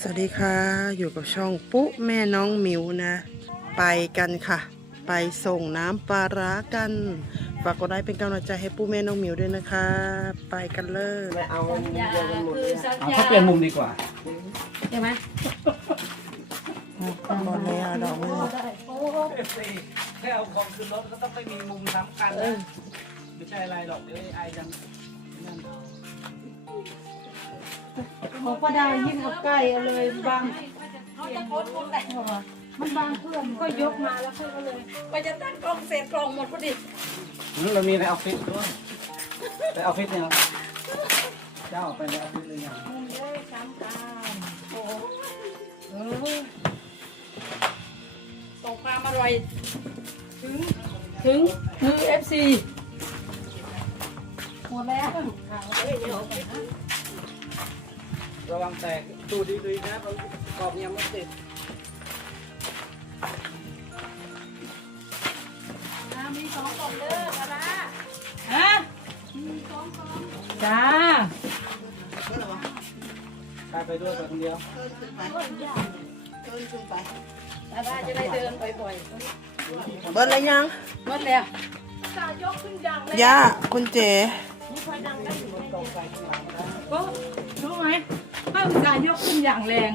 สวัสดีค่ะ อยู่กับช่องปุ๊แม่น้องหมิวนะ ไปกันค่ะ ไปส่งน้ำปลาร้ากัน ฝากกดไลค์เป็นกำลังใจให้ปุ๊แม่น้องหมิวด้วยนะคะ ไปกันเลยไม่เอามุมเดียวกันหมดคืเลอยสัญเอาญาถ้าเปลี่ยนมุมดีกว่า ใช่ไหมหมดแล้วดอกไม้โอ้แค่เอาของขึ้นรถก็ต้องไม่มีมุมซ้ำกันนะไม่ใช่อะไรหรอกเดี๋ยวไอ้ยังนั่นเอา ของป้าดายิ่งเอาใกล้เอาเลยบางเขาจะโพสต์มุมไหนมันบางเพื่อนก็ยกมาแล้วก็เลยก็จะตั้งกล้องเสร็จกล้องหมดพอดีอืมเรามีในออฟฟิศด้วยในออฟฟิศเนี่ยเจ้าไปในออฟฟิศเลยยังมันเลยซ้ำกันโอ้เออส่งความอร่อยถึงมือเอฟซีหมดแล้ว ระวังแตกตู้ดีๆนะกรอบยังไม่ติดมีสองกล่องเด้อปลาร้าฮะจ้าได้ไปด้วยไปคนเดียวปลาร้าจะได้เดินบ่อยเบิร์ดอะไรยังหมดแล้วย่าคุณเจก็รู้ไหม ถ้าอุตส่าห์ยกขึ้นอย่างแรง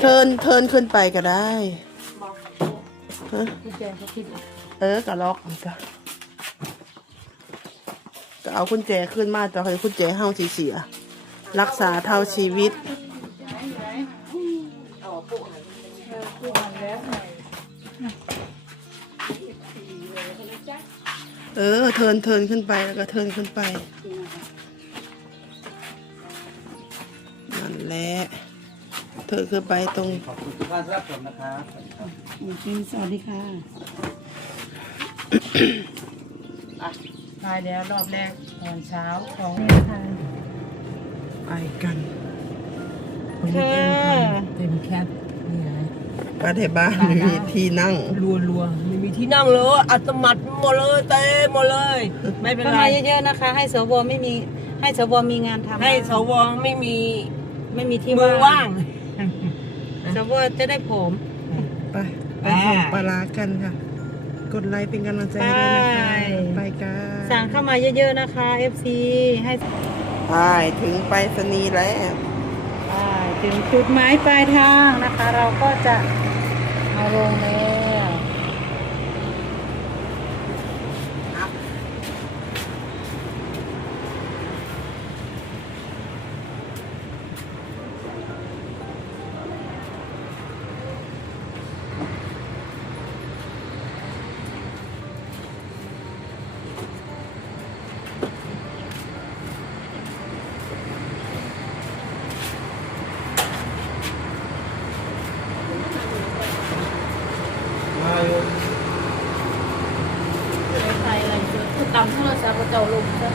เทินเทินขึ้นไปก็ได้ฮะคุณแจงเขาคิดเออกะล็อกจ้ะก็เอาคุณแจขึ้นมาแต่ให้คุณแจเฮาสีเสีย รักษาเท่าชีวิตคู่มันแล้วไงเออ เทินเทินขึ้นไปแล้วก็เทินขึ้นไป นั่นแหละเทินขึ้นไปตรงขอบคุณทุกท่านที่รับชมนะครับสวัสดีครับสวัสดีค่ะตายแล้วรอบแรกตอนเช้าของค่ะไปกันค่ะเต็มแคปนี่ไงป้าเทบ้านไม่มีที่นั่งรัวรัวๆไม่มีที่นั่งเลยอัตมัดหมดเลยเต็มหมดเลย ไม่เป็นเข้าไรมาเยอะๆนะคะ ให้สวไม่มีให้สวมีงานทำให้สวไม่มี ไม่มีที่มือว่างสวจะได้ผม ไปไปส่งปลาร้ากันค่ะ กดไลค์เป็นกำลังใจให้ด้วยนะคะไปกันสั่งเข้ามาเยอะๆนะคะ FC ให้ไปถึงไปสนีย์แล้วอ่าถึงจุดหมายปลายทางนะคะ เราก็จะเอาลงแล้ว ตำโทระเจ้าลงซะ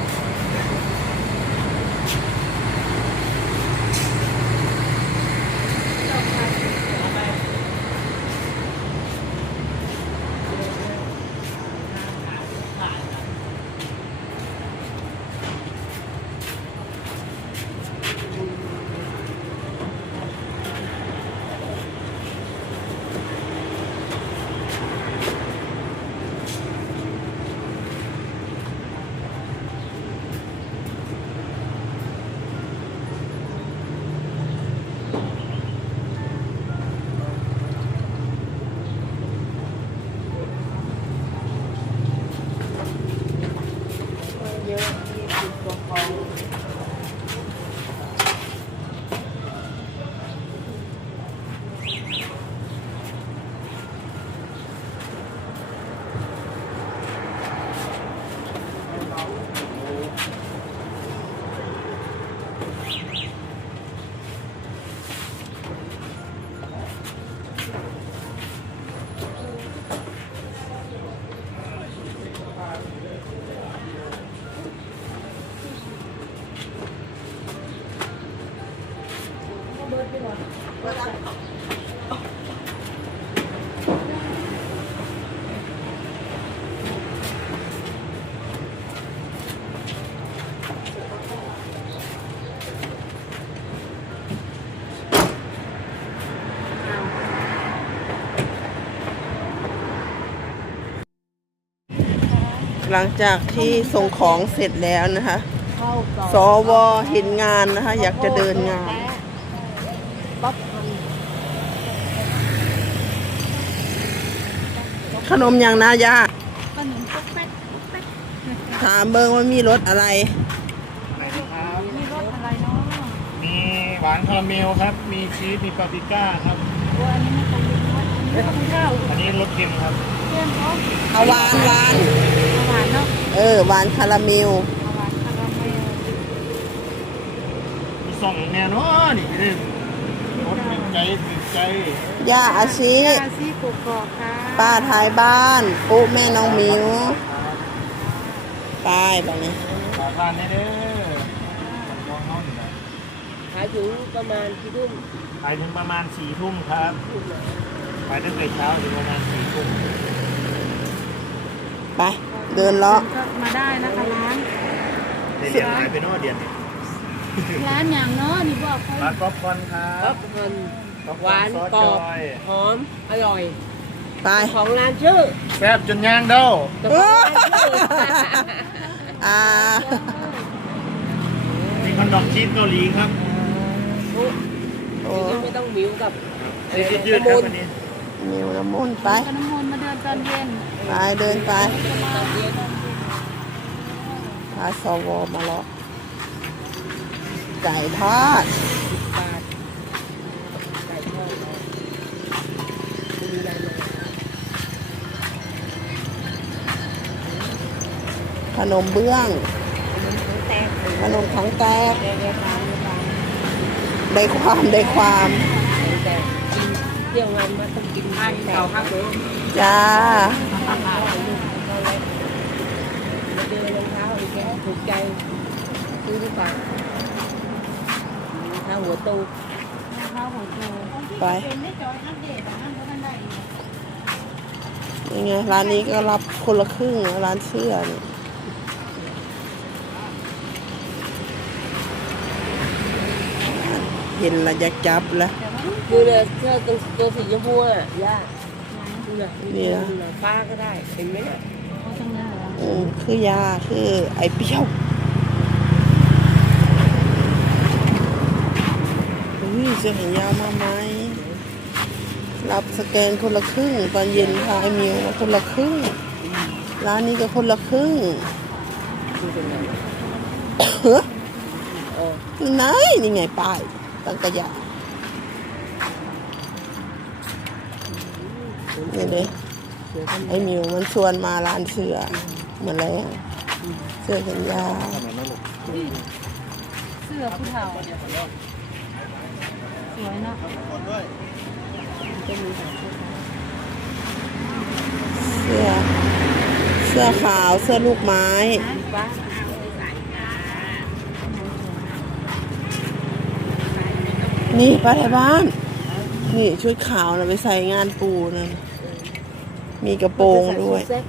หลังจากที่ส่งของเสร็จแล้วนะคะเข้าต่อสวเห็นงานนะคะ อยากจะเดินงานป๊อปพันขนมอย่างนาย่าขนมป๊อกแป๊กป๊อกแป๊กถามเบิงว่ามีรสอะไรไหนนะครับ มีรสอะไรเนาะ มีหวานคาราเมลครับ มีชีส มีปาปริก้าครับตัวอันนี้ไม่ตรงนี้นะอันนี้ต้องข้าวอันนี้รสเค็มครับเพื่อนเขาเอาหวานหวานหวาน เนาะเออหวานคาราเมลเอาหวานคาราเมลมีสองแนวเนาะนี่เด้อรสถึงใจถึงใจย่าอาชิยาซีกุกกอกค่ะป้าท้ายบ้านปุ๊แม่น้องหมิวไปแบบนี้ฝากร้านได้เด้อมองน้องอยู่นะขายถึงประมาณกี่ทุ่มไปถึงประมาณสี่ทุ่มครับไปตั้งแต่เช้าถึงประมาณสี่ทุ่ม ไป เดินเลาะก็มาได้นะคะร้านเดี๋ยวเรียนหายไปโน่นเดียนนี่ร้านอย่างเนาะนี่บอกเขาร้านป๊อปคอร์นครัป๊อบปพันป๊อปคหอร์วานนซอสกรจอบอยหอมอร่อยไปของร้านชื่อแซ่บจนย่างเด้าแต่ของร้านชื่ออ่ามีขนมชีสเกาหลีครับโอ้ไม่ต้องหมิวกับชีสยืดครับอันนี้มิวน้ำมนต์ไปขนมมน ต์มาเดินตอนเย็นไปเดินไปพาสวมาเลาะไก่ทอดบาทไก่ทอดมีอะไรมาขนมเบื้องแตกขนมขังแตกแตกแตกตามตามได้ความได้ความแตกกินเที่ยวงานมาต้องกินข้าวเก่าข้าวเดิม จ้าเจอรองเท้าอีกแล้วถูกใจซื้อดีกว่าถ้าหัวตข้าหัวตไปเป็นได้จอยอัปยังไงร้านนี้ก็รับคนละครึ่งร้านเสื้อนี่เห็นละอยากจับแล้วดูเลยเสื้อตัวตัวสีชมพูอะย่าดู นะนี่นะดูฟ้าก็ได้เห็นไหมเนี่ยเอาตรงนั้นเหรออืมคือยาคือไอเปรี้ยวอุ้ยเสื้อแขนยาวมาไหมรับสแกนคนละครึ่ง ตอนเย็นพาไอมิวมาคนละครึ่ง ร้านนี้ก็คนละครึ่งดูเป็นไงเฮ้ยเออไหนนี่ไงป้ายตั้งกระยา นี่เด้เสือกันไอ้มิวมันชวนมาร้านเสื้อเหมือนแล้วเสื้อแขนยาวเสื้อผู้เฒ่าสวยเนาะจะมีเสื้อเสื้อขาวเสื้อลูกไม้ฟ้านี่ป้าไทยบ้าน นี่ชุดขาวนะไปใส่งานปูนั่น มีกระโปรงด้วยเซ็ต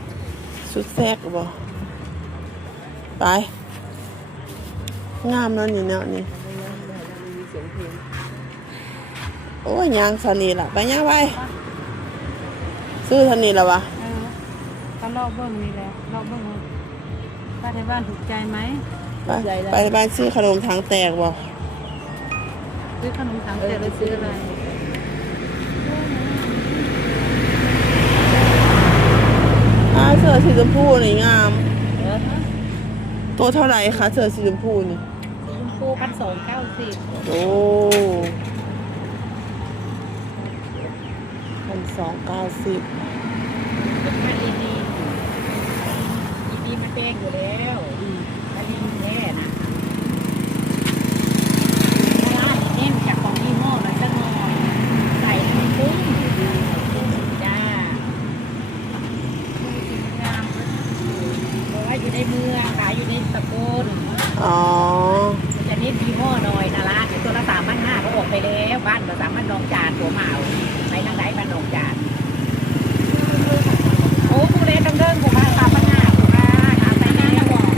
ชุดแทรกหรือเปล่าไป งามแล้วนี่เนาะนี่มีเสียงเพลงโอ้ยยางสนีล่ะไปย่างไป ซื้อทันนี้แล้ววะเออเขาลอกเบิ้งนี่แหละลอกเบิ้งว่าป้าที่บ้านถูกใจไหมไปไปบ้านซื้อขนมถังแตกบ่ซื้อขนมถังเสร็จแล้วซื้ออะไร อ้าเสื้อสีชมพูนี่งามเออตัวเท่าไหร่คะเสื้อสีชมพูนี่คุณครูพันสองเก้าสิบโอ้พันสองเก้าสิบมาดีดีดีมันแดงอยู่แล้วอันนี้แน่นะร้านเน้นจากของยี่ห้อมาสักหน่อยใส่ให้ปุ้งจ้างามเพราะว่าอยู่ในเมืองขายอยู่ในตะโกน อ๋อ มันจะนิดยี่ห้อหน่อยนะร้านตัวละสามพันห้าเขาออกไปแล้ว บ้านก็สามพันนองจานตัวเหมาไปทางไหนบ้านนองจานโอ้ผู้เล่นตั้งเดินผมมาสามพันห้าผมมาสามพันห้าบอก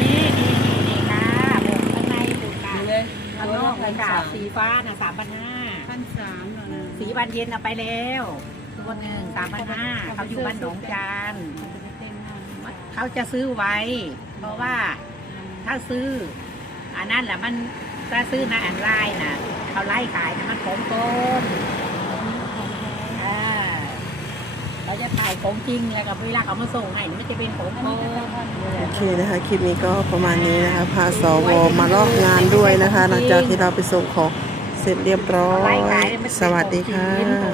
นี่นี่นี่นี่ค่ะผมข้างในดูค่ะ ดูเลย ข้างนอกเลยค่ะสีฟ้าน่ะสามพันห้าพันสามสีบานเย็นน่ะไปแล้วตัวหนึ่งสามพันห้าเขาอยู่บ้านหนองจานเขาจะซื้อไว้ เพราะว่าถ้าซื้อ อันนั้นแหละมันถ้าซื้อในออนไลน์น่ะเขาไล่ขายนะมันของต้นอ่าเราจะถ่ายของจริงแล้วกับเวลาเขามาส่งให้นี่มันจะเป็นของต้นโอเคนะคะคลิปนี้ก็ประมาณนี้นะคะพาสวมาลอกงานด้วยนะคะ หลังจากที่เราไปส่งของ เสร็จเรียบร้อย สวัสดีค่ะ